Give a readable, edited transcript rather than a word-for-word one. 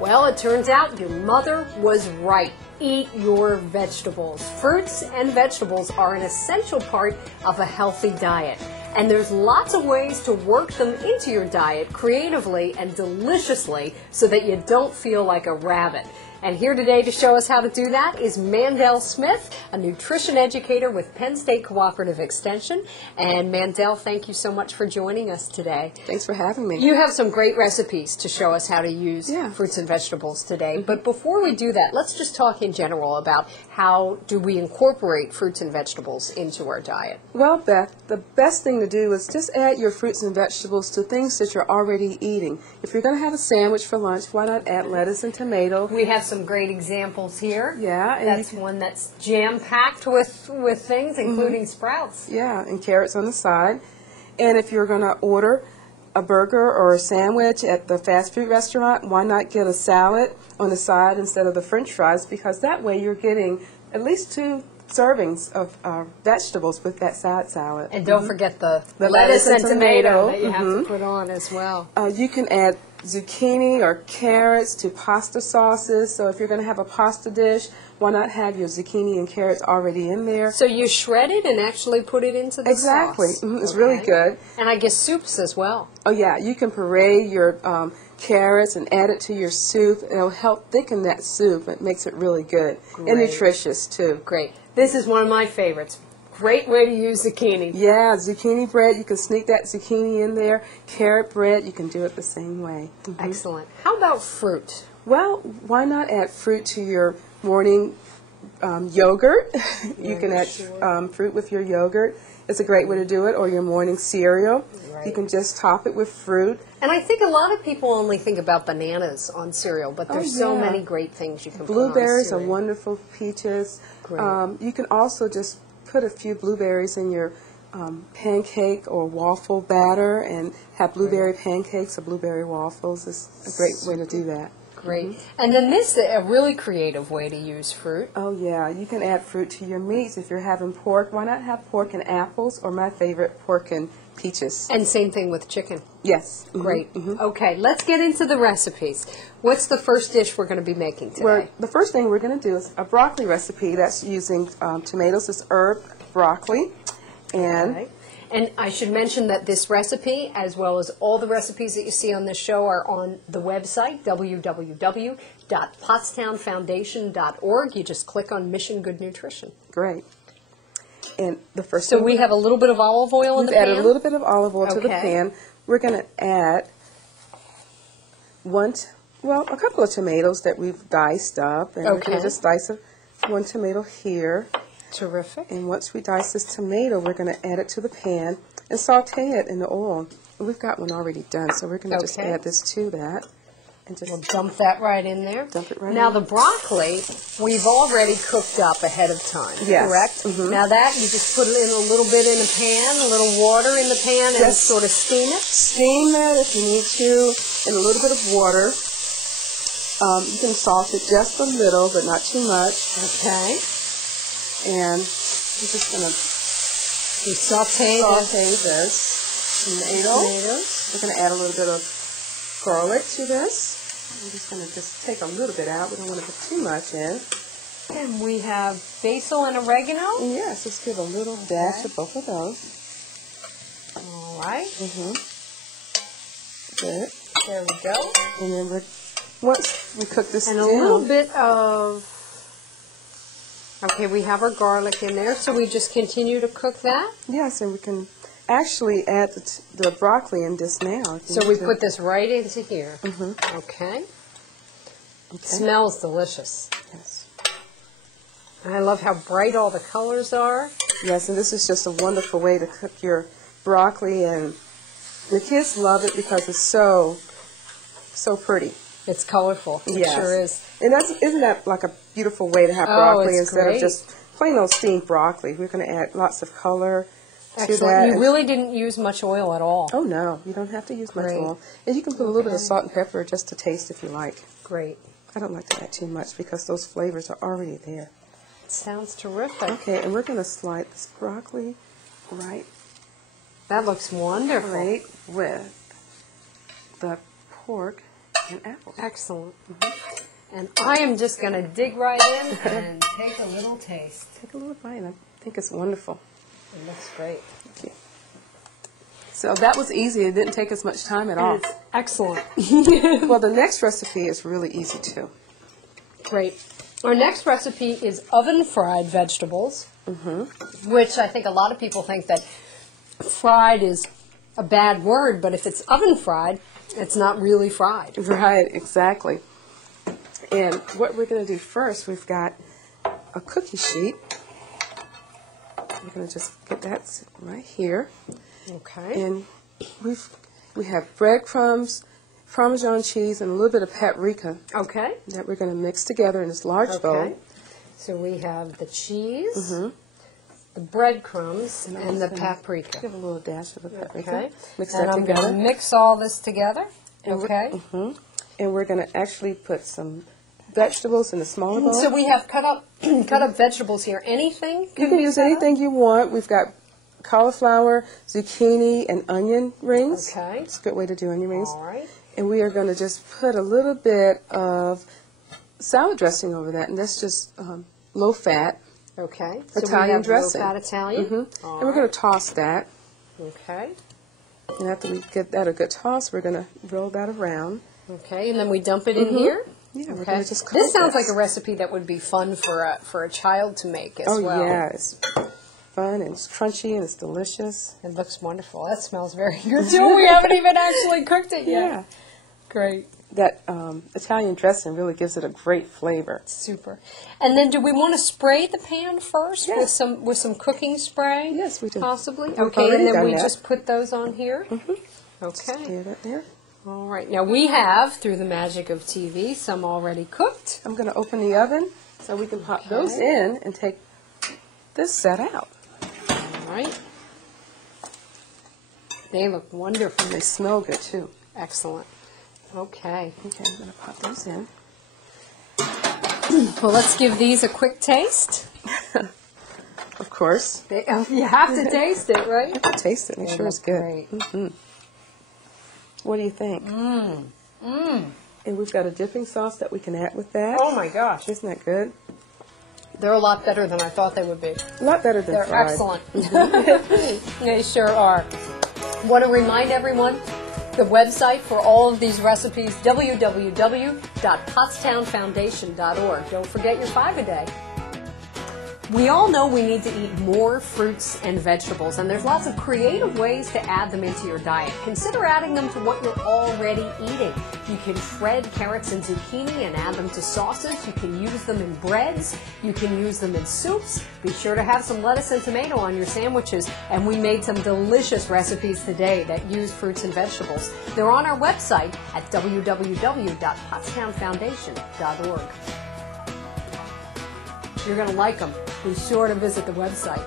Well, it turns out your mother was right. Eat your vegetables. Fruits and vegetables are an essential part of a healthy diet. And there's lots of ways to work them into your diet creatively and deliciously so that you don't feel like a rabbit. And here today to show us how to do that is Mandel Smith, a nutrition educator with Penn State Cooperative Extension. And Mandel, thank you so much for joining us today. Thanks for having me. You have some great recipes to show us how to use fruits and vegetables today. But before we do that, let's just talk in general about how do we incorporate fruits and vegetables into our diet. Well, Beth, the best thing to do is just add your fruits and vegetables to things that you're already eating. If you're going to have a sandwich for lunch, why not add lettuce and tomato? We have some great examples here. Yeah. And that's one that's jam-packed with things, including sprouts. Yeah, and carrots on the side. And if you're going to order a burger or a sandwich at the fast food restaurant, why not get a salad on the side instead of the French fries? Because that way you're getting at least 2 servings of vegetables with that side salad. And don't forget the lettuce and tomato that you have to put on as well. You can add zucchini or carrots to pasta sauces. So if you're going to have a pasta dish, why not have your zucchini and carrots already in there? So you shred it and actually put it into the sauce. It's really good. And I guess soups as well. Oh yeah, you can puree your carrots and add it to your soup. It'll help thicken that soup. It makes it really good and nutritious too. Great. This is one of my favorites. Great way to use zucchini. Yeah, zucchini bread, you can sneak that zucchini in there. Carrot bread, you can do it the same way. Excellent. How about fruit? Well, why not add fruit to your morning yogurt? You can add fruit with your yogurt. It's a great way to do it, or your morning cereal. You can just top it with fruit. And I think a lot of people only think about bananas on cereal, but there's so many great things you can put on Blueberries cereal. are wonderful, peaches. Great. You can also just put a few blueberries in your pancake or waffle batter and have blueberry pancakes or blueberry waffles. It's a great way to do that. Great. And then this is a really creative way to use fruit. Oh yeah, you can add fruit to your meats. If you're having pork, why not have pork and apples, or my favorite, pork and peaches. And same thing with chicken. Yes. Great. Okay, let's get into the recipes. What's the first dish we're going to be making today? The first thing we're going to do is a broccoli recipe that's using tomatoes as herb broccoli. And And I should mention that this recipe, as well as all the recipes that you see on this show, are on the website, www.pottstownfoundation.org. You just click on Mission Good Nutrition. Great. And the first So we have a little bit of olive oil in the pan? Add a little bit of olive oil to the pan. We're going to add a couple of tomatoes that we've diced up. And we're going to just dice one tomato here. Terrific. And once we dice this tomato, we're going to add it to the pan and saute it in the oil. We've got one already done, so we're going to just add this to that. And just we'll dump that right in there. Dump it right now in. The broccoli, we've already cooked up ahead of time, correct? Now that, you just put it in a little bit in a pan, a little water in the pan, and sort of steam it? Steam it if you need to, in a little bit of water. You can salt it just a little, but not too much. Okay. And we're just going to saute this tomato. We're going to add a little bit of garlic to this. I'm just going to take a little bit out. We don't want to put too much in. And we have basil and oregano? Yes, let's give a little dash of both of those. All right. Good. There we go. And then once we cook this down. And a little bit of... Okay, we have our garlic in there, so we just continue to cook that? Yes, and we can actually add the broccoli in this now. So we put this right into here. Okay. It smells delicious. Yes. And I love how bright all the colors are. Yes, and this is just a wonderful way to cook your broccoli, and the kids love it because it's so pretty. It's colorful. It sure is. And isn't that like a beautiful way to have broccoli instead of just plain old steamed broccoli? We're going to add lots of color to that. You really didn't use much oil at all. Oh, no. You don't have to use much oil. And you can put a little bit of salt and pepper just to taste if you like. Great. I don't like to add too much because those flavors are already there. It sounds terrific. Okay, and we're going to slide this broccoli right. That looks wonderful. Right with the pork and apples. Excellent. And I am just going to dig right in and take a little taste. Take a little bite. I think it's wonderful. It looks great. Thank you. So that was easy. It didn't take us much time at all. It's excellent. Well, the next recipe is really easy too. Great. Our next recipe is oven-fried vegetables, which I think a lot of people think that fried is a bad word, but if it's oven-fried, it's not really fried. Right, exactly. And what we're going to do first, we've got a cookie sheet. We're going to just get that right here. Okay. And we have breadcrumbs, Parmesan cheese, and a little bit of paprika. Okay. That we're going to mix together in this large bowl. So we have the cheese, the breadcrumbs, and the paprika. Give a little dash of the paprika. Okay. Mix and that I'm together. going to mix all this together. And Okay. And we're going to actually put some vegetables in the smaller bowl. So we have cut up vegetables here. Anything? You can use anything you want. We've got cauliflower, zucchini, and onion rings. Okay. It's a good way to do onion rings. All right. And we are going to just put a little bit of salad dressing over that, and that's just low fat Okay. Italian we have dressing. Low fat Italian. And we're going to toss that. Okay. And after we get that a good toss, we're going to roll that around. Okay, and then we dump it in here. Yeah, we're Okay. going to just cook This sounds like a recipe that would be fun for a child to make as well. Oh yeah, it's fun and it's crunchy and it's delicious. It looks wonderful. That smells very good too. We haven't even actually cooked it yet. Yeah. Great. That Italian dressing really gives it a great flavor. Super. And then do we want to spray the pan first with some cooking spray? Yes, we do. Possibly. We've Okay, and already then done we that. just put those on here? Okay. Here, that there. All right. Now we have, through the magic of TV, some already cooked. I'm going to open the oven so we can pop those in and take this set out. All right. They look wonderful. And they smell good too. Excellent. Okay. Okay, I'm going to pop those in. Well, let's give these a quick taste. Of course. You have to taste it, right? I'll taste it. Make sure it's good. Great. What do you think? And we've got a dipping sauce that we can add with that. Oh my gosh. Isn't that good? They're a lot better than I thought they would be. A lot better than They're fried. excellent. They sure are. Want to remind everyone, the website for all of these recipes, www.pottstownfoundation.org. Don't forget your 5-a-day. We all know we need to eat more fruits and vegetables, and there's lots of creative ways to add them into your diet. Consider adding them to what you're already eating. You can shred carrots and zucchini and add them to sauces. You can use them in breads. You can use them in soups. Be sure to have some lettuce and tomato on your sandwiches, and we made some delicious recipes today that use fruits and vegetables. They're on our website at www.pottstownfoundation.org. You're going to like them. Be sure to visit the website.